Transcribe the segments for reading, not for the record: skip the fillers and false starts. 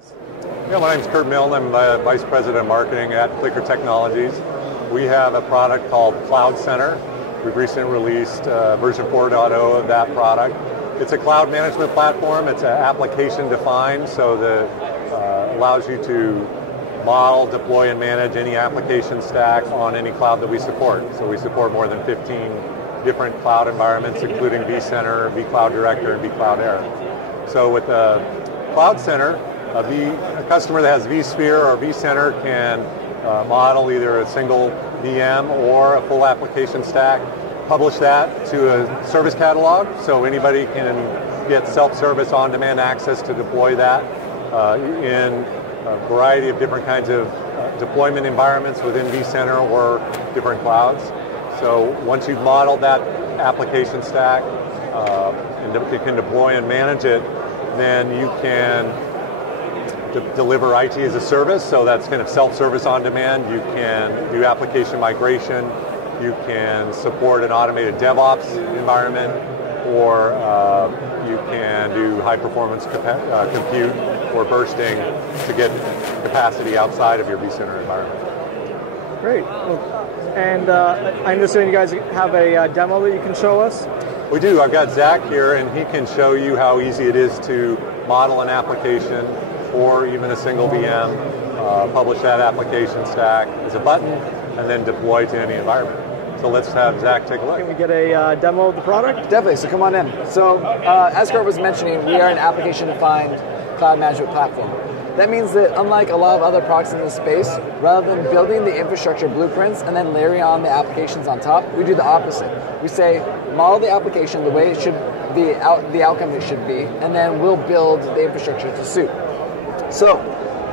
Yeah, my name's Kurt Milne. I'm the Vice President of Marketing at CliQr Technologies. We have a product called Cloud Center. We've recently released version 4.0 of that product. It's a cloud management platform. It's application defined, so that allows you to model, deploy, and manage any application stack on any cloud that we support. So we support more than 15 different cloud environments, including vCenter, vCloud Director, and vCloud Air. So with the Cloud Center, a customer that has vSphere or vCenter can model either a single VM or a full application stack, publish that to a service catalog, so anybody can get self-service on-demand access to deploy that in a variety of different kinds of deployment environments within vCenter or different clouds. So once you've modeled that application stack and you can deploy and manage it, then you can deliver IT as a service, so that's kind of self-service on demand. You can do application migration, you can support an automated DevOps environment, or you can do high-performance compute or bursting to get capacity outside of your vCenter environment. Great. And I understand you guys have a demo that you can show us? We do. I've got Zach here, and he can show you how easy it is to model an application or even a single VM, publish that application stack as a button, and then deploy to any environment. So let's have Zach take a look. Can we get a demo of the product? Definitely, so come on in. So as Kurt was mentioning, we are an application-defined cloud management platform. That means that unlike a lot of other products in this space, rather than building the infrastructure blueprints and then layering on the applications on top, we do the opposite. We say, model the application the way it should be, the outcome it should be, and then we'll build the infrastructure to suit. So,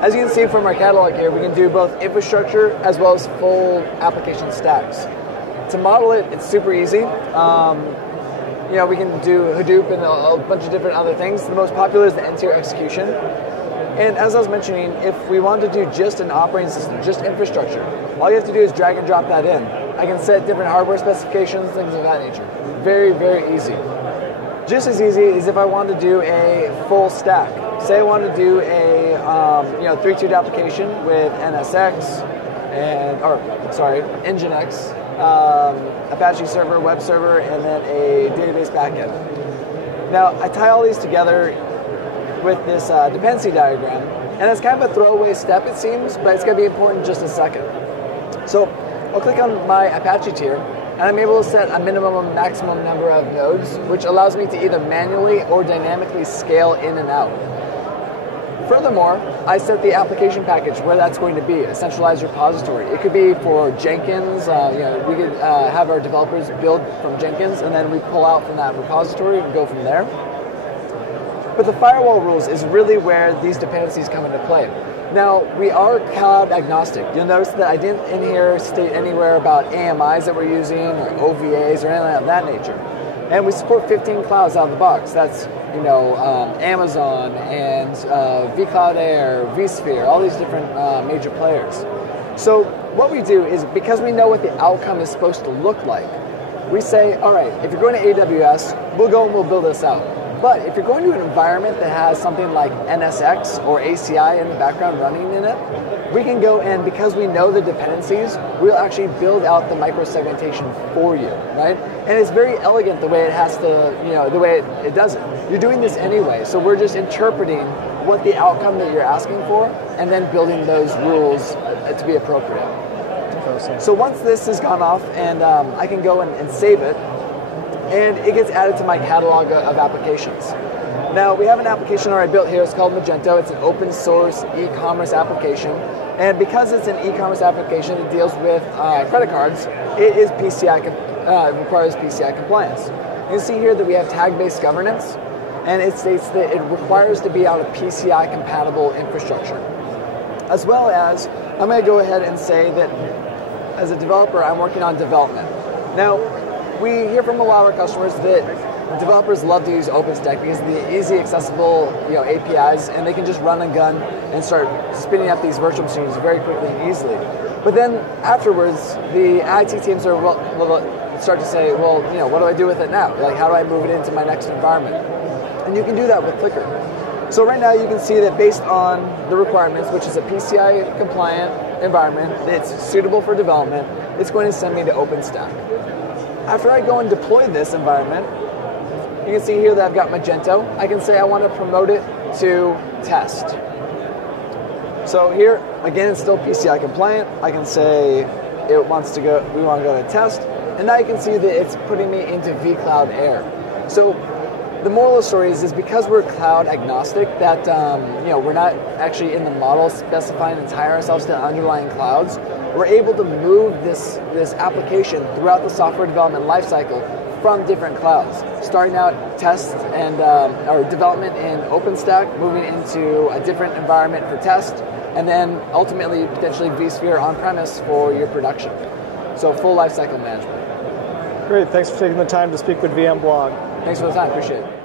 as you can see from our catalog here, we can do both infrastructure as well as full application stacks. To model it, it's super easy. We can do Hadoop and a bunch of different other things. The most popular is the N-tier execution. And as I was mentioning, if we wanted to do just an operating system, just infrastructure, all you have to do is drag and drop that in. I can set different hardware specifications, things of that nature. Very, very easy. Just as easy as if I wanted to do a full stack. Say I wanted to do a 3-tiered application with NSX Nginx, Apache server, web server, and then a database backend. Now I tie all these together with this dependency diagram, and it's kind of a throwaway step, it seems, but it's going to be important in just a second. So I'll click on my Apache tier, and I'm able to set a minimum and maximum number of nodes, which allows me to either manually or dynamically scale in and out. Furthermore, I set the application package where that's going to be, a centralized repository. It could be for Jenkins. We could have our developers build from Jenkins, and then we pull out from that repository and go from there. But the firewall rules is really where these dependencies come into play. Now, we are cloud agnostic. You'll notice that I didn't in here state anywhere about AMIs that we're using or OVAs or anything of that nature. And we support 15 clouds out of the box. That's Amazon and vCloud Air, vSphere, all these different major players. So what we do is, because we know what the outcome is supposed to look like, we say, all right, if you're going to AWS, we'll go and we'll build this out. But if you're going to an environment that has something like NSX or ACI in the background running in it, we can go and, because we know the dependencies, we'll actually build out the microsegmentation for you, right? And it's very elegant the way it has to, the way it does it. You're doing this anyway, so we're just interpreting what the outcome that you're asking for and then building those rules to be appropriate. So once this has gone off and I can go and save it, and it gets added to my catalog of applications. Now, we have an application already built here. It's called Magento. It's an open source e-commerce application. And because it's an e-commerce application that deals with credit cards, it is requires PCI compliance. You can see here that we have tag-based governance, and it states that it requires to be on a PCI-compatible infrastructure. As well as, I'm going to go ahead and say that as a developer, I'm working on development. Now, we hear from a lot of our customers that developers love to use OpenStack because of the easy, accessible APIs, and they can just run and gun and start spinning up these virtual machines very quickly and easily. But then afterwards, the IT teams will start to say, well, what do I do with it now? Like, how do I move it into my next environment? And you can do that with CliQr. So right now you can see that based on the requirements, which is a PCI compliant environment, it's suitable for development, it's going to send me to OpenStack. After I go and deploy this environment, you can see here that I've got Magento. I can say I want to promote it to test. So here, again, it's still PCI compliant. I can say we want to go to test, and now you can see that it's putting me into vCloud Air. So the moral of the story is because we're cloud agnostic, that we're not actually in the model specifying and tie ourselves to underlying clouds. We're able to move this application throughout the software development lifecycle from different clouds, starting out tests and or development in OpenStack, moving into a different environment for test, and then ultimately potentially vSphere on-premise for your production. So full lifecycle management. Great, thanks for taking the time to speak with VMblog. Thanks for the time, appreciate it.